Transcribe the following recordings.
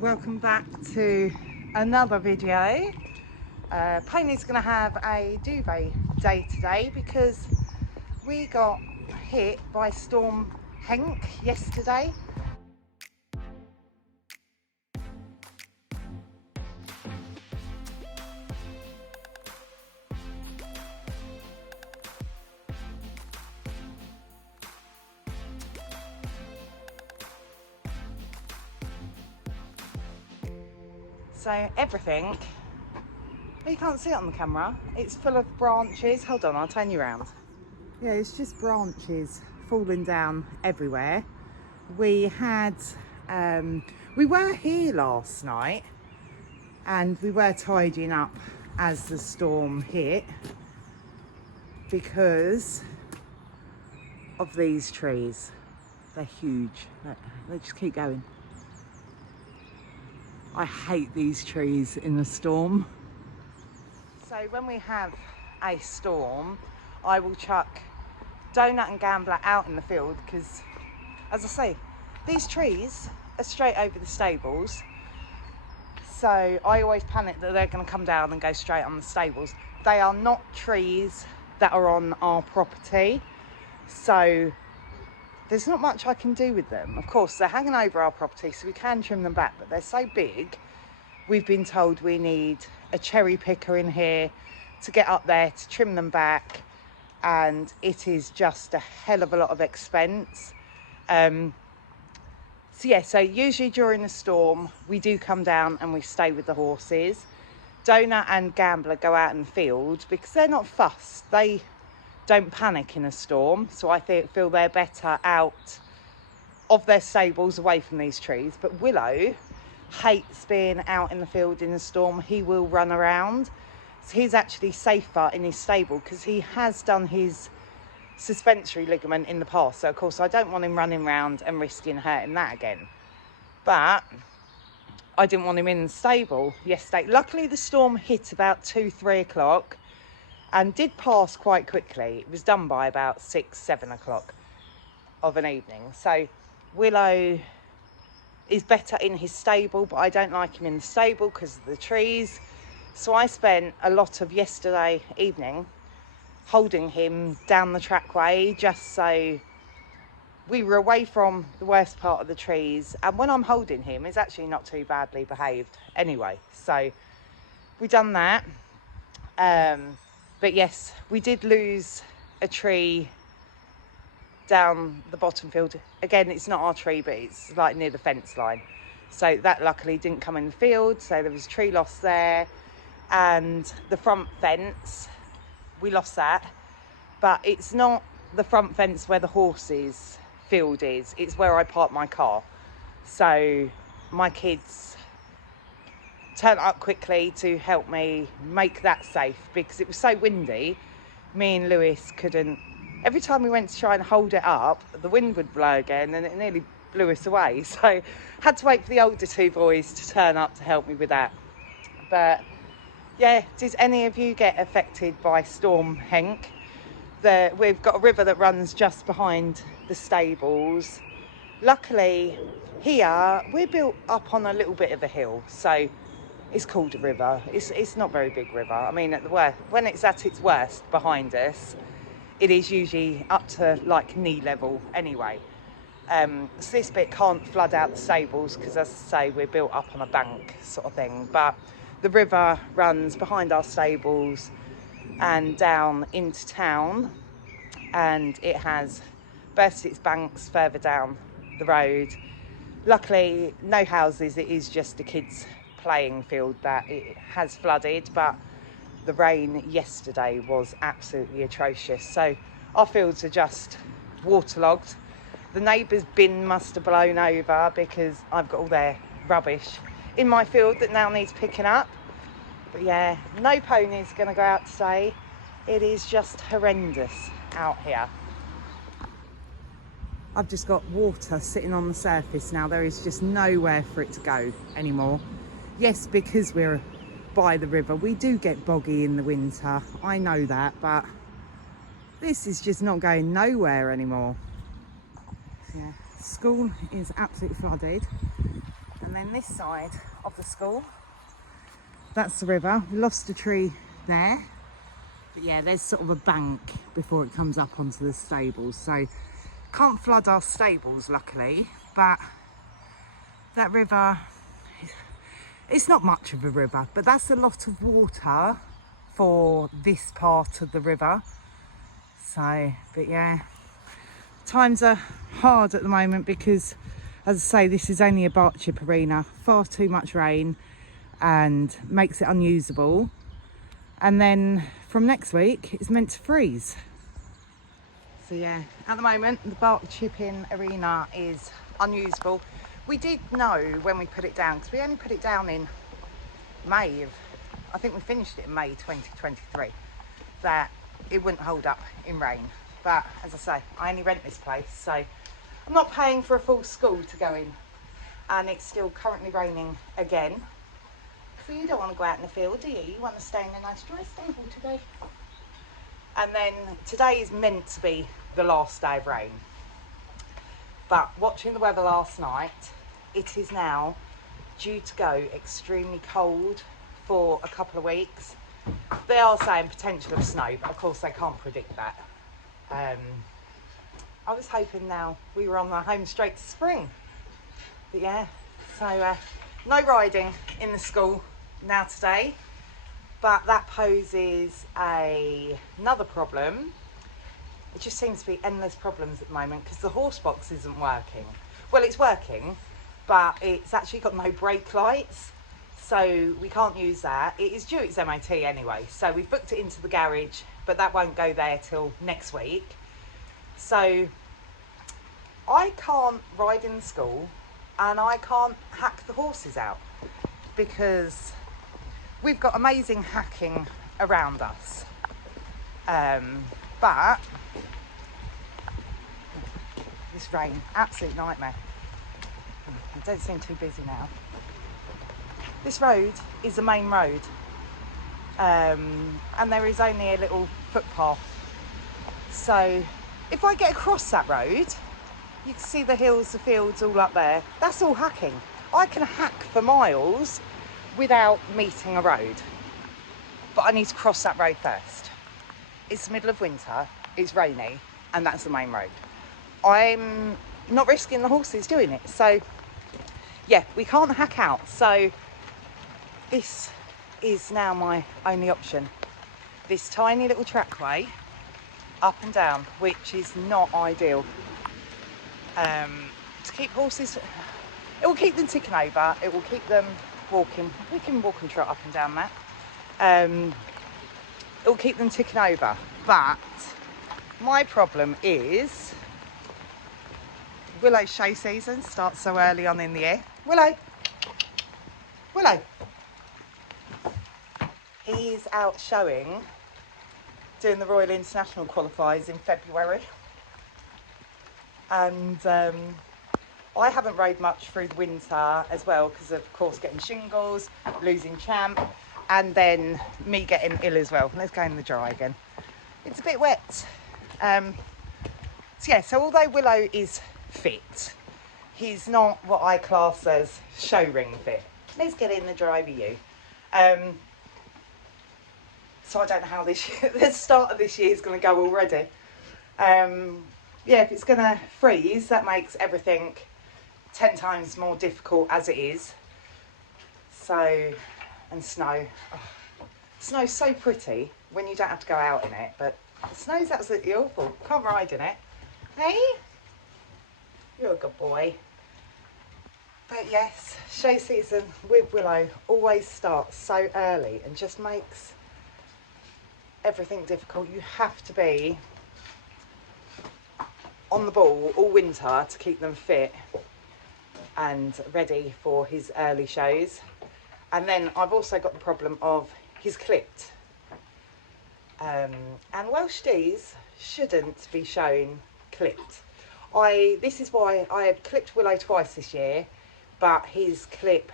Welcome back to another video. Pony's going to have a duvet day today because we got hit by Storm Henk yesterday. So everything, well, you can't see it on the camera, it's full of branches. Hold on, I'll turn you around. Yeah, it's just branches falling down everywhere. We were here last night and we were tidying up as the storm hit because of these trees. They're huge. They just keep going. I hate these trees in a storm. So when we have a storm, I will chuck Donut and Gambler out in the field because, as I say, these trees are straight over the stables. So I always panic that they're going to come down and go straight on the stables. They are not trees that are on our property, so there's not much I can do with them. Of course, they're hanging over our property, so we can trim them back, but they're so big. We've been told we need a cherry picker in here to get up there to trim them back, and it is just a hell of a lot of expense. So usually during the storm, we do come down and we stay with the horses. Donut and Gambler go out in the field because they're not fussed. They don't panic in a storm, so I feel they're better out of their stables away from these trees. But Willow hates being out in the field in a storm. He will run around, so he's actually safer in his stable because he has done his suspensory ligament in the past, so of course I don't want him running around and risking hurting that again. But I didn't want him in the stable yesterday. Luckily the storm hit about 2-3 o'clock and did pass quite quickly. It was done by about 6-7 o'clock of an evening. So Willow is better in his stable, but I don't like him in the stable because of the trees. So I spent a lot of yesterday evening holding him down the trackway just so we were away from the worst part of the trees. And when I'm holding him, he's actually not too badly behaved anyway. So we done that. But yes, we did lose a tree down the bottom field. Again, it's not our tree, but it's like near the fence line. So that luckily didn't come in the field. So there was tree loss there. And the front fence, we lost that. But it's not the front fence where the horses' field is. It's where I park my car. So my kids turned up quickly to help me make that safe because it was so windy. Me and Lewis couldn't. Every time we went to try and hold it up, the wind would blow again and it nearly blew us away. So had to wait for the older two boys to turn up to help me with that. But yeah, did any of you get affected by Storm Henk? We've got a river that runs just behind the stables. Luckily here we're built up on a little bit of a hill, so it's called a river. It's not a very big river. I mean, when it's at its worst behind us, it is usually up to like knee level anyway. So this bit can't flood out the stables because, as I say, we're built up on a bank sort of thing. But the river runs behind our stables and down into town, and it has burst its banks further down the road. Luckily, no houses. It is just a kids' playing field that it has flooded, but the rain yesterday was absolutely atrocious. So our fields are just waterlogged. The neighbour's bin must have blown over because I've got all their rubbish in my field that now needs picking up. But yeah, no ponies going to go out today. It is just horrendous out here. I've just got water sitting on the surface now. There is just nowhere for it to go anymore. Yes, because we're by the river, we do get boggy in the winter. I know that, but this is just not going nowhere anymore. Yeah, school is absolutely flooded. And then this side of the school, that's the river. We lost a tree there, but yeah, there's sort of a bank before it comes up onto the stables, so can't flood our stables luckily. But that river, it's not much of a river, but that's a lot of water for this part of the river. So, but yeah, times are hard at the moment because, as I say, this is only a bark chip arena. Far too much rain and makes it unusable. And then from next week, it's meant to freeze. So yeah, at the moment, the bark chipping arena is unusable. We did know when we put it down, because we only put it down in May of, I think we finished it in May 2023, that it wouldn't hold up in rain. But as I say, I only rent this place, so I'm not paying for a full school to go in. And it's still currently raining again. So you don't want to go out in the field, do you? You want to stay in a nice dry stable today. And then today is meant to be the last day of rain. But watching the weather last night, it is now due to go extremely cold for a couple of weeks. They are saying potential of snow, but of course they can't predict that. I was hoping now we were on the home straight to spring. But yeah, so no riding in the school now today. But that poses another problem. It just seems to be endless problems at the moment because the horse box isn't working. Well, it's working, but it's actually got no brake lights, so we can't use that. It is due its MOT anyway, so we've booked it into the garage, but that won't go there till next week. So I can't ride in the school and I can't hack the horses out because we've got amazing hacking around us. But this rain, absolute nightmare. I don't seem too busy now. This road is the main road, and there is only a little footpath. So if I get across that road, you can see the hills, the fields all up there. That's all hacking. I can hack for miles without meeting a road. But I need to cross that road first. It's the middle of winter, it's rainy, and that's the main road. I'm not risking the horses doing it. So yeah, we can't hack out. So this is now my only option. This tiny little trackway up and down, which is not ideal. To keep horses, it will keep them ticking over, it will keep them walking. We can walk and trot up and down that. It will keep them ticking over. But my problem is Willow's show season starts so early on in the year. Willow, he's out showing, doing the Royal International qualifiers in February. And I haven't rode much through the winter as well because of course getting shingles, losing Champ, and then me getting ill as well. Let's go in the dry again. It's a bit wet. So yeah, so although Willow is fit, he's not what I class as show ring fit. Let's get in the dry with you. So I don't know how this year, the start of this year is going to go already. Yeah, if it's going to freeze, that makes everything 10 times more difficult as it is. So, and snow. Oh, snow's so pretty when you don't have to go out in it, but snow's absolutely awful. Can't ride in it. Hey? You're a good boy. But yes, show season with Willow always starts so early and just makes everything difficult. You have to be on the ball all winter to keep them fit and ready for his early shows. And then I've also got the problem of he's clipped. And Welsh D's shouldn't be shown clipped. This is why I had clipped Willow twice this year, but his clip,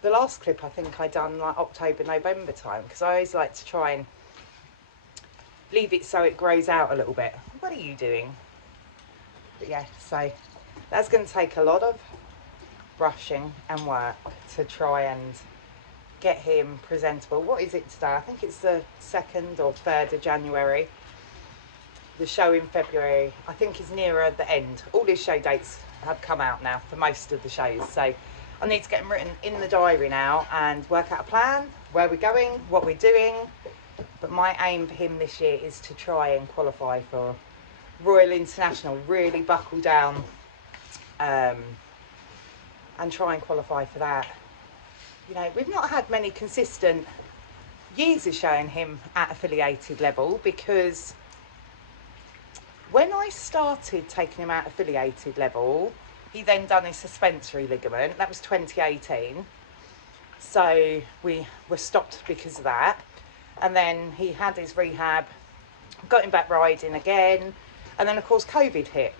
the last clip I think I done like October, November time, because I always like to try and leave it so it grows out a little bit. What are you doing? But yeah, so that's going to take a lot of brushing and work to try and get him presentable. What is it today? I think it's the 2nd or 3rd of January. The show in February, I think, is nearer the end. All his show dates have come out now for most of the shows, so I need to get them written in the diary now and work out a plan, where we're going, what we're doing. But my aim for him this year is to try and qualify for Royal International, really buckle down and try and qualify for that. You know, we've not had many consistent years of showing him at affiliated level, because when I started taking him out affiliated level, he then done his suspensory ligament. That was 2018. So we were stopped because of that. And then he had his rehab, got him back riding again. And then, of course, COVID hit.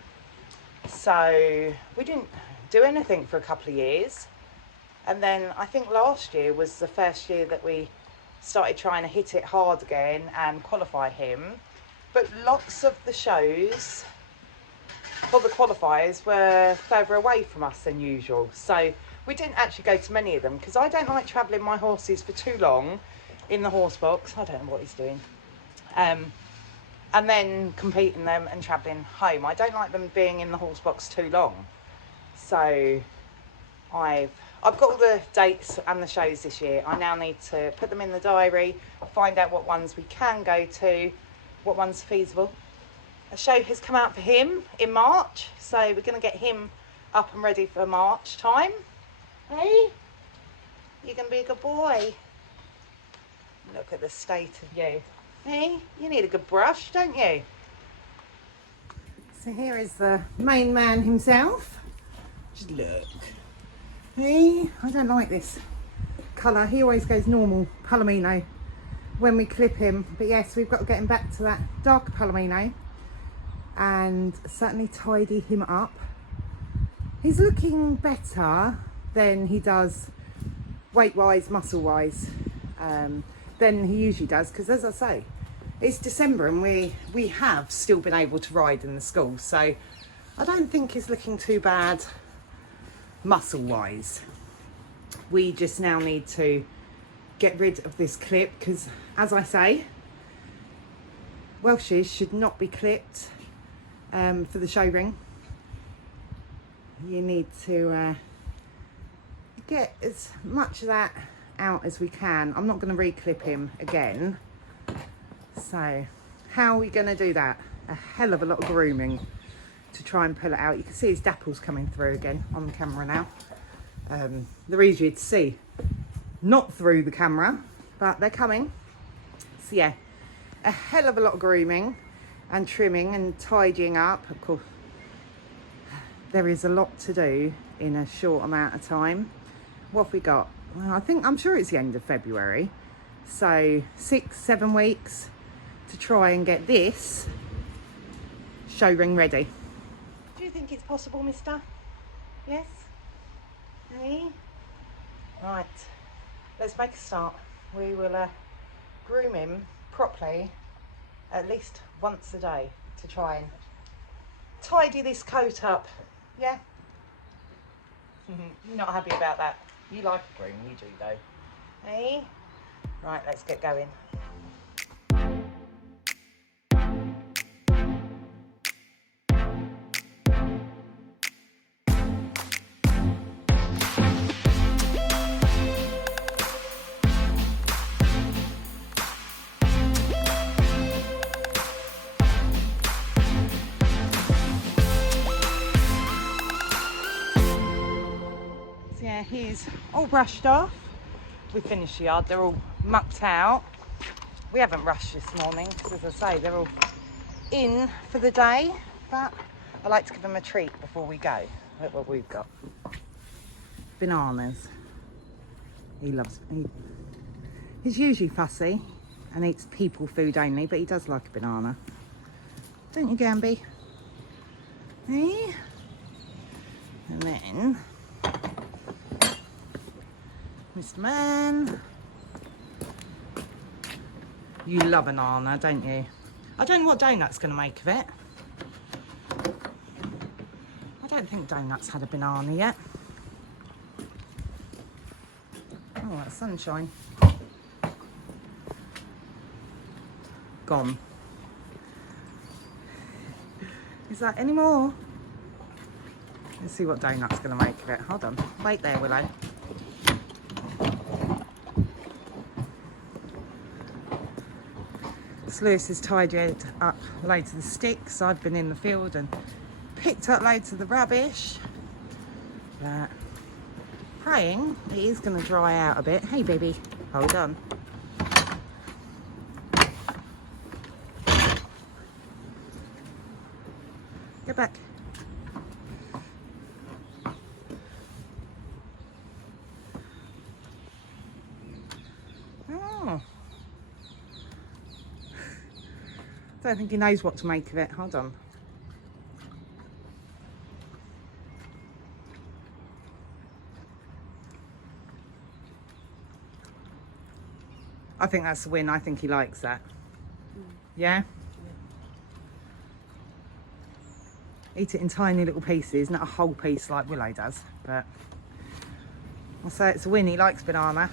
So we didn't do anything for a couple of years. And then I think last year was the first year that we started trying to hit it hard again and qualify him. But lots of the shows for the qualifiers were further away from us than usual. So we didn't actually go to many of them, because I don't like travelling my horses for too long in the horse box. I don't know what he's doing. And then competing them and travelling home. I don't like them being in the horse box too long. So I've got all the dates and the shows this year. I now need to put them in the diary, find out what ones we can go to, what one's feasible. A show has come out for him in March, so we're going to get him up and ready for March time. Hey, you're going to be a good boy. Look at the state of you. Hey, you need a good brush, don't you? So here is the main man himself. Just look. Hey, I don't like this colour. He always goes normal palomino when we clip him, but yes, we've got to get him back to that dark palomino and certainly tidy him up. He's looking better than he does weight wise, muscle wise, than he usually does, because as I say, it's December and we have still been able to ride in the school, so I don't think he's looking too bad muscle wise. We just now need to get rid of this clip, because as I say, Welshes should not be clipped for the show ring. You need to get as much of that out as we can. I'm not going to re-clip him again. So how are we going to do that? A hell of a lot of grooming to try and pull it out. You can see his dapples coming through again on the camera now. They're easier to see not through the camera, but they're coming. So yeah, a hell of a lot of grooming and trimming and tidying up. Of course, there is a lot to do in a short amount of time. What have we got? Well, I'm sure it's the end of February. So 6-7 weeks to try and get this show ring ready. Do you think it's possible, mister? Yes? Hey? Right, let's make a start. We will groom him properly at least once a day to try and tidy this coat up. Yeah? You're not happy about that? You like a groom, you do though. Hey? Right, let's get going. Yeah, he's all brushed off. We finished the yard, they're all mucked out. We haven't rushed this morning because, as I say, they're all in for the day, but I like to give them a treat before we go. Look what we've got. Bananas. He's usually fussy and eats people food only, but he does like a banana. Don't you, Gamby? Hey? And then Mr. Man, you love a banana, don't you? I don't know what Donut's going to make of it. I don't think Donut's had a banana yet. Oh, that's sunshine. Gone. Is that any more? Let's see what Donut's going to make of it. Hold on. Wait there, Willow. Lewis has tidied up loads of the sticks. I've been in the field and picked up loads of the rubbish. But praying it is going to dry out a bit. Hey, baby. Hold on. Get back. Oh. Don't think he knows what to make of it. Hold on. I think that's a win. I think he likes that. Yeah? Eat it in tiny little pieces, not a whole piece like Willow does. But I'll say it's a win. He likes banana.